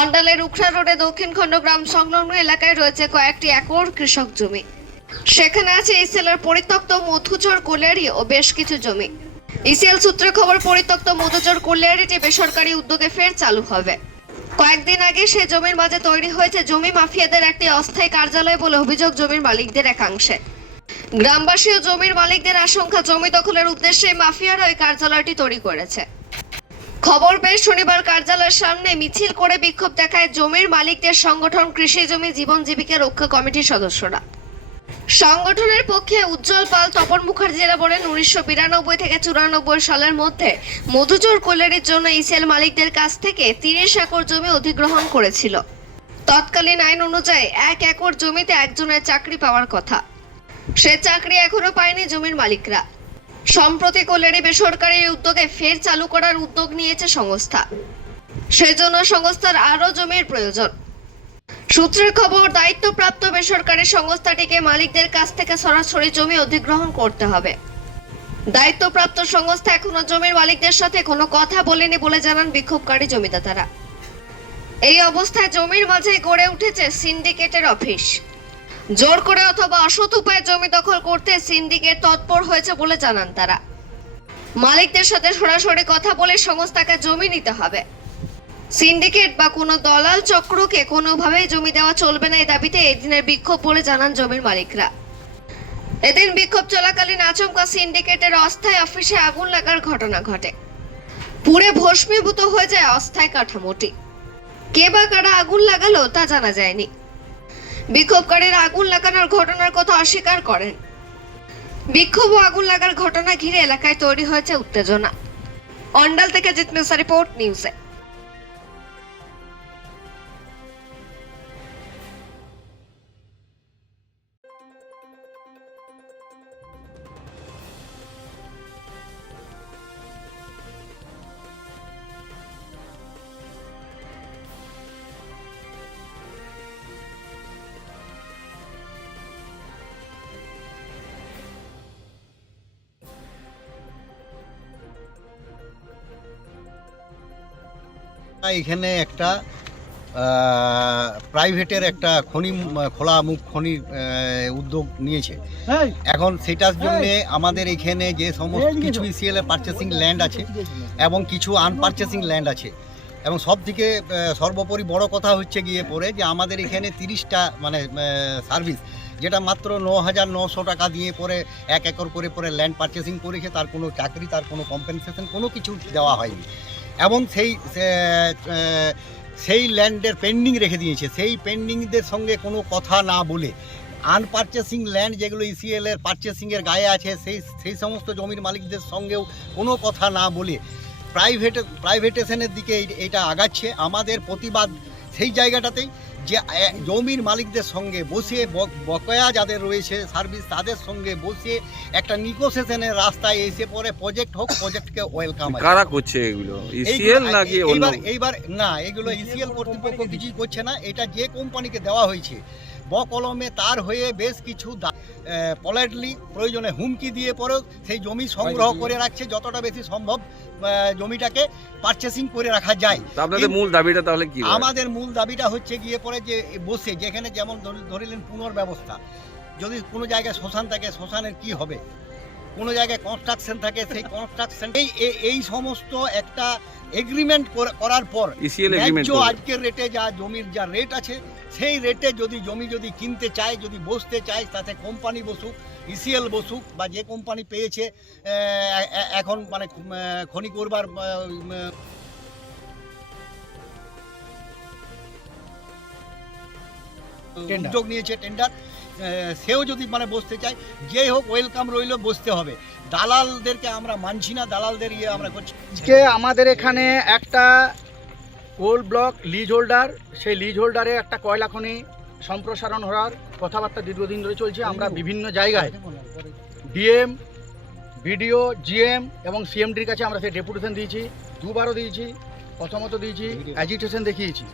অন্ডালের উখড়া রোডে দক্ষিণ খণ্ড গ্রাম সংলগ্ন এলাকায় রয়েছে কয়েকটি একর কৃষক জমি। সেখানে আছে ইসেলের পরিত্যক্ত মধুচর কোলিয়ারি ও বেশ কিছু জমি। ইসিএল সূত্রে খবর, পরিত্যক্ত মধুচর কোলিয়ারিটি বেসরকারি উদ্যোগে ফের চালু হবে। কয়েকদিন আগে সে জমির মাঝে তৈরি হয়েছে জমি মাফিয়াদের একটি অস্থায়ী কার্যালয় বলে অভিযোগ জমির মালিকদের একাংশে। গ্রামবাসী ও জমির মালিকদের আশঙ্কা জমি দখলের উদ্দেশ্যে মাফিয়ারা ওই কার্যালয়টি তৈরি করেছে। খবর পেয়ে শনিবার কার্যালয়ের সামনে মিছিল করে বিক্ষোভ দেখায় জমির মালিকদের সংগঠন কৃষি জমি জীবন জীবিকা রক্ষা কমিটির সদস্যরা। সংগঠনের পক্ষে উজ্জ্বল পাল, তপন মুখার্জিরা বলেন, উনিশশো বিরানব্বই থেকে চুরানব্বই সালের মধ্যে মধুচর কোলেরির জন্য ইসেল মালিকদের কাছ থেকে তিরিশ একর জমি অধিগ্রহণ করেছিল। তৎকালীন আইন অনুযায়ী এক একর জমিতে একজনের চাকরি পাওয়ার কথা। সে চাকরি এখনও পায়নি জমির মালিকরা। সম্প্রতি কোলেরি বেসরকারি উদ্যোগে ফের চালু করার উদ্যোগ নিয়েছে সংস্থা। সেজন্য সংস্থার আরও জমির প্রয়োজন। সূত্রের খবর, দায়িত্বপ্রাপ্ত বেসরকারি সংস্থাটিকে মালিকদের কাছ থেকে সরাসরি জমি অধিগ্রহণ করতে হবে। দায়িত্বপ্রাপ্ত সংস্থা এখনও জমির মালিকদের সাথে কোনো কথা বলেনি বলে জানান বিক্ষোভকারী জমিদাতারা। এই অবস্থায় জমির মাঝে গড়ে উঠেছে সিন্ডিকেটের অফিস। জোর করে অথবা অসৎ উপায়ে জমি দখল করতে সিন্ডিকেট তৎপর হয়েছে বলে জানান তারা। মালিকদের সাথে সরাসরি কথা বলে সংস্থাকে জমি নিতে হবে। সিন্ডিকেট বা কোনো দলাল চক্রকে কোনোভাবেই জমি দেওয়া চলবে না এই দাবিতে এই দিনের বিক্ষোভ বলে জানান জমির মালিকরা। এদিন বিক্ষোভ চলাকালীন আচমকা সিন্ডিকেটের অস্থায়ী অফিসে আগুন লাগার ঘটনা ঘটে। পুড়ে ভস্মীভূত হয়ে যায় অস্থায়ী কাঠামোটি। কে বা কারা আগুন লাগালো তা জানা যায়নি। বিক্ষোভকারীরা আগুন লাগানোর ঘটনার কথা অস্বীকার করেন। বিক্ষোভ ও আগুন লাগার ঘটনা ঘিরে এলাকায় তৈরি হয়েছে উত্তেজনা। অন্ডাল থেকে জিতমেসা রিপোর্ট, নিউজে এখানে একটা প্রাইভেটের একটা খনি খোলা মুখ খনির আহ, উদ্যোগ নিয়েছে। এখন সেটার জন্য আমাদের এখানে যে সমস্ত কিছু ইসিএল পারচেসিং ল্যান্ড আছে এবং কিছু আনপারচেসিং ল্যান্ড আছে। এবং সব থেকে সর্বোপরি বড় কথা হচ্ছে গিয়ে পরে যে আমাদের এখানে তিরিশটা মানে সার্ভিস যেটা মাত্র ন হাজার নশো টাকা দিয়ে পরে এক একর করে পরে ল্যান্ড পারচেসিং করেছে তার কোনো চাকরি তার কোনো কম্পেনসেশন কোনো কিছু দেওয়া হয়নি। এবং সেই সেই ল্যান্ডের পেন্ডিং রেখে দিয়েছে। সেই পেন্ডিংদের সঙ্গে কোনো কথা না বলে আনপারচেসিং ল্যান্ড যেগুলো ইসিএল এর পারচেসিংয়ের গায়ে আছে, সেই সেই সমস্ত জমির মালিকদের সঙ্গেও কোনো কথা না বলে প্রাইভেট প্রাইভেটেশনের দিকে এটা আগাচ্ছে। আমাদের প্রতিবাদ সেই জায়গাটাতেই। যে জমির মালিকদের সঙ্গে বসে বকয়া যাদের রয়েছে সার্ভিস তাদের সঙ্গে বসে একটা নিকোসেশনের রাস্তায় এসে পরে প্রজেক্ট হোক প্রজেক্টকে ওয়েলকাম কারা করছে এগুলো? এইগুলো- ইসিএল নাকি এইবার এইবার না এগুলো ইসিএল কর্তৃপক্ষ কিছুই করছে না। এটা যে কোম্পানিকে দেওয়া হয়েছে বকলমে তার হয়ে বেশ কিছু পলাইটলি প্রয়োজনে হুমকি দিয়ে পরেও সেই জমি সংগ্রহ করে রাখছে যতটা বেশি সম্ভব জমিটাকে পারচেসিং করে রাখা যায়। আপনাদের মূল দাবিটা তাহলে কি আমাদের মূল দাবিটা হচ্ছে গিয়ে পরে যে বসে যেখানে যেমন ধরি- ধরিলেন পুনর্ব্যবস্থা যদি কোনো জায়গায় শ্মশান থাকে শ্মশানের কি হবে? কোনো জায়গায় কনস্ট্রাকশন থাকে সেই কনস্ট্রাকশন এই এই- সমস্ত একটা এগ্রিমেন্ট করার পর আজকের রেটে যা জমির যা রেট আছে সেই রেটে যদি জমি যদি কিনতে চায় যদি বসতে চায় তাতে কোম্পানি বসুক ইসিএল বসুক বা যে কোম্পানি পেয়েছে এখন মানে খনি করবার উদ্যোগ নিয়েছে টেন্ডার সেও যদি মানে বসতে চায় যে হোক ওয়েলকাম রইল বসতে হবে। দালালদেরকে আমরা মানছি না দালালদের ইয়ে আমরা করছি। আজকে আমাদের এখানে একটা কোল ব্লক লিজ হোল্ডার সেই লিজ হোল্ডারে একটা কয়লা খনি সম্প্রসারণ হওয়ার কথাবার্তা দীর্ঘদিন ধরে চলছে। আমরা বিভিন্ন জায়গায় ডিএম বিডিও জিএম এবং সিএমডির কাছে আমরা সেই ডেপুটেশন দিয়েছি দুবারও দিয়েছি প্রথমত দিয়েছি অ্যাজিটেশন দেখিয়েছি।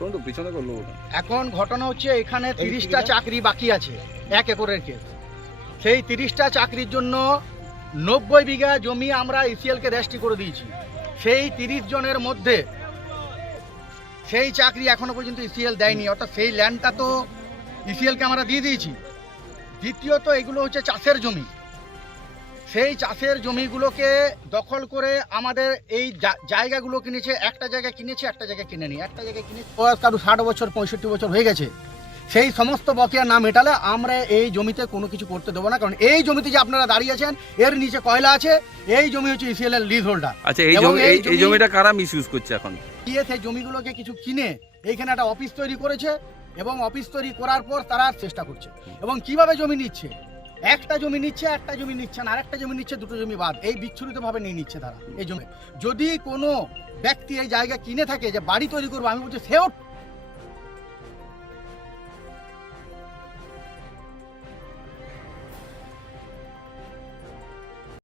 এখন ঘটনা হচ্ছে এখানে তিরিশটা চাকরি বাকি আছে এক একরের কেস। সেই তিরিশটা চাকরির জন্য নব্বই বিঘা জমি আমরা ইসিএলকে রেস্টি করে দিয়েছি। সেই তিরিশ জনের মধ্যে সেই চাকরি এখনও পর্যন্ত ইসিএল দেয়নি অর্থাৎ সেই ল্যান্ডটা তো ইসিএলকে আমরা দিয়ে দিয়েছি। দ্বিতীয়ত এগুলো হচ্ছে চাষের জমি। সেই চাষের জমিগুলোকে দখল করে আমাদের এই জায়গাগুলো কিনেছে একটা জায়গা কিনেছে একটা জায়গা কিনেনি। একটা জায়গায় কিনে বয়স কারও ষাট বছর পঁয়ষট্টি বছর হয়ে গেছে। সেই সমস্ত বকেয়া না মেটালে আমরা এই জমিতে কোনো কিছু করতে দেবো না। কারণ এই জমিতে যে আপনারা দাঁড়িয়ে আছেন এর নিচে কয়লা আছে এই জমি হচ্ছে ইসিএল এর লিজ হোল্ডার আচ্ছা এই জমি এই এই- এই জমি- জমিটা কারা মিস ইউজ করছে এখন? দিয়ে সেই জমিগুলোকে কিছু কিনে এইখানে একটা অফিস তৈরি করেছে এবং অফিস তৈরি করার পর তারা চেষ্টা করছে। এবং কীভাবে জমি নিচ্ছে? একটা জমি নিচ্ছে একটা জমি নিচ্ছে না আরেকটা জমি নিচ্ছে দুটো জমি বাদ। এই বিচ্ছুরিতভাবে নিয়ে নিচ্ছে তারা এই জমি। যদি কোনো ব্যক্তি এই জায়গা কিনে থাকে যে বাড়ি তৈরি করব আমি বলছি সেও